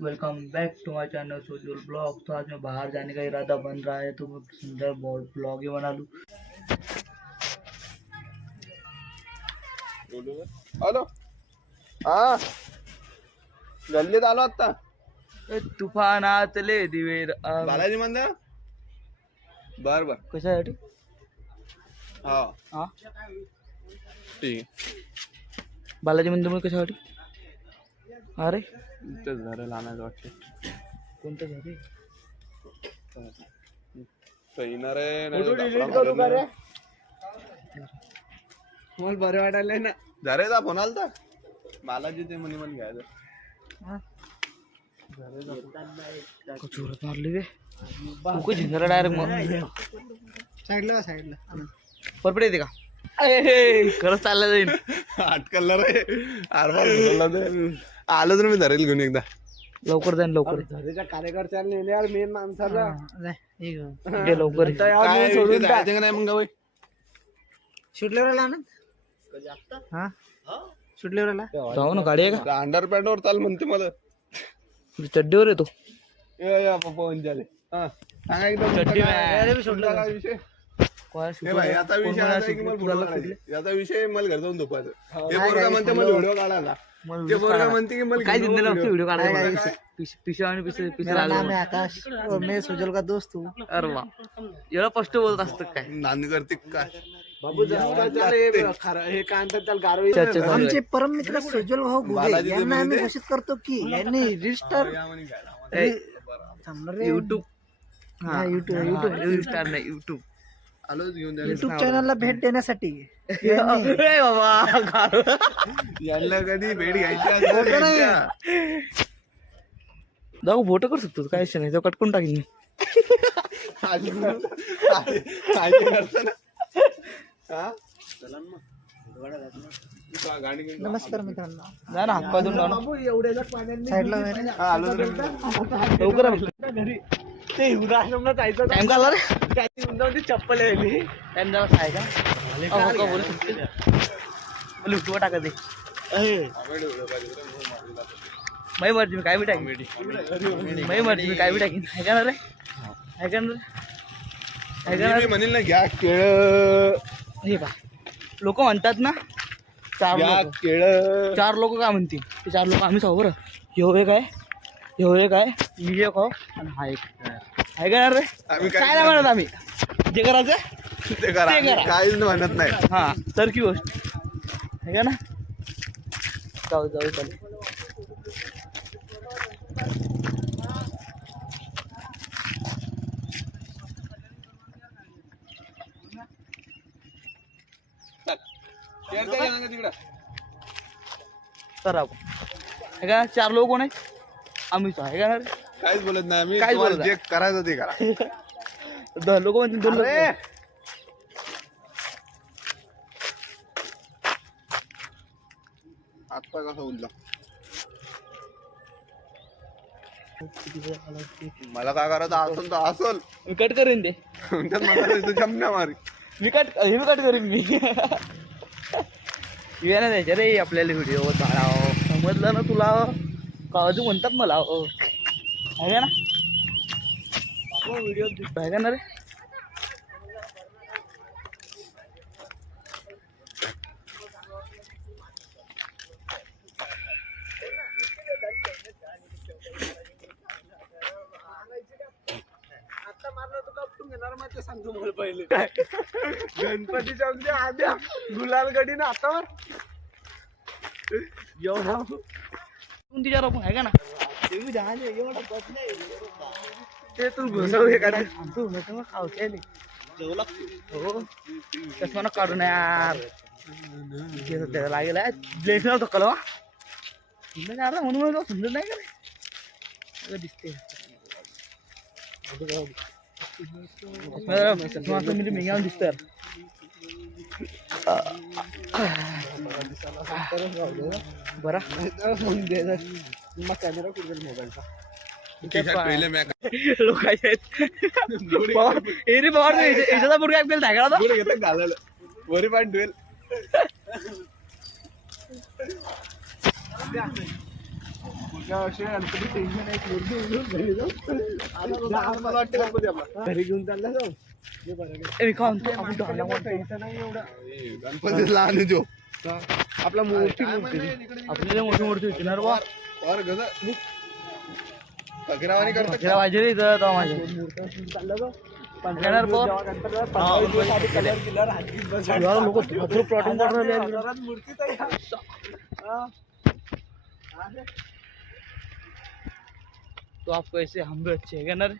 Welcome back to my channel social blog. तो आज मैं बाहर जाने का इरादा बन रहा है, तो मैं सुंदर ब्लॉग ही बना लूँ। हॅलो, हा गल्लीत आलो आता. तुफानातले दिवेर बालाजी मंदिर. बर बर, कशासाठी? हा हा, ठीक बालाजी मंदिर मध्ये कशासाठी? अरे आहे. झालं लहान वाटते कोणतं झाले? येणार आहे मला बरं वाटायला ना. झरेचा फोन आलता बालाजी ते म्हणे मला घ्यायचं. जोरात मारली रे तू झिंगरा डायरेक्ट साईडला परपडे येते का? खरंच चाललं जाईल. अटकल रे आलो तर मी धरेल घेऊन एकदा. लवकर जाईन लवकर. घरीच्या कार्यकर्त्याला नेले यार, मेन माणसाला दे लवकर. काय सोडून जायचं का नाही मग गवई? सुटल्यावर आला ना. हा सुटल्यावर आला. जाऊ ना, गाडी आहे का? अंडर पॅन्ट वर चाल म्हणते मला. चड्डीवर येतो. पवन झाले. हा सांगा एकदम चड्डी काय विषय. हे भाई आता विषय असा आहे की मला फोटो काढायचे. याचा विषय मला घर जाऊन झोपायचं. हे पोरगा म्हणते मला व्हिडिओ काढायला. ते पोरगा म्हणते की मला काय जिंदला व्हिडिओ काढायला काय? पिशा आणि पिशा मेरा नाम है आकाश और मैं सुजल का दोस्त हूँ. अरे वा, एवढा स्पष्ट बोलत असतं काय? नांद करते काय? बाबू हे काय म्हणतात त्याला गारवी. चर्चा चालू आहे. आमचे परम मित्र सुजल भाऊ घुगे यांना आम्ही घोषित करतो की यांनी रजिस्टर युट्यूब युट्यूब स्टार नाही युट्यूब आलोच घेऊन द्या. युट्यूब चॅनलला भेट देण्यासाठी बाबा यांना कधी भेट घ्यायची जाऊ फोटो करू शकतो, काय विषय नाही. तो कटकून टाकीन मी. नमस्कार मित्रांनो. जा ना, हात पाय धुवून जाऊ ना. साईडला लवकर जायचं. टाइम काढला रे. चप्पल आहे टाइम झाला आहे का? बोलू शकते मला युट्यूबवर टाका ते. माही मर्जी मी काय बी टाकीन. माही मर्जी मी काय बी टाकीन. आहे का ना रे? आहे का ना रे? आहे का ना रे? म्हणेल ना घ्या केळ. हे पा लोक म्हणतात ना, घ्या केळ. चार लोक काय म्हणतील ते 4 लोक आम्हीच आहो. बरं, ह्यो एक आहे, ह्यो एक आहे, मी एक आहो आणि हा एक आहे. का रे? आम्ही काय नाही म्हणत आम्ही. जे करायचं ते करा. ते करा. काहीच म्हणत नाही. हा तर की गोष्ट आहे का ना. जाऊ चालेल. तर आपण आहे का 4 लोक कोण आहे? आम्हीच आहे का ना रे? काहीच बोलत नाही आम्ही. काहीच तुम्हाला बोलत जे करायचं ते करा. 10 लोक म्हणतील 2 लोक. आत्ता कसा उरला मला काय करायचं असेल तर असल. मी कट करीन ते. जमण्या मारी मी कट करीन मी. ये ना द्यायच्या रे आपल्याला व्हिडिओ बाळा. समजलं ना तुला? काजू म्हणतात मला. आहे का ना? व्हिडिओ आहे का ना रे? सांगतो मला पहिले गणपतीच्या म्हणजे आद्या गुलाल गडी ना आता एवढा तिच्या आपण आहे का ना? ते तू घुसव हे करा. खावते हो चष्मा काढून यार. लागेल लेस नव्हतं कलवा म्हणून समजत नाही का रे? दिसते म्हणजे मेगा दिसत. बरा मग कॅमेरा कुठे मोबाईलचा लोकांचे याच्याचा मुलगा आपल्याला धागाला घालायला वरी पाठ ठेवेल. पुढच्या वर्षी गणपती टेन्शन आहे मूर्ती उघडून घरी जाऊ. मला वाटतं गणपती आपला घरी घेऊन चालला जाऊ. हे बरं आहे. ए, मी काय म्हणतो आपण डॉलर म्हणतो. टेन्शन नाही एवढं. गणपती लहान आहे जो आपला मूर्ती आपल्याला मोठी मूर्ती होती ना रे बा. और गजा फकरावानी करतात तिला पाहिजे रे इथं तेव्हा माझ्या चालला जाऊ. येणार बघ. कलर किलर हाती यार लोक भरपूर प्लॉटिंग करून राहिले यार. मूर्तीच आहे हा. तो आपको ऐसे हम भी अच्छे है क्या ना रे?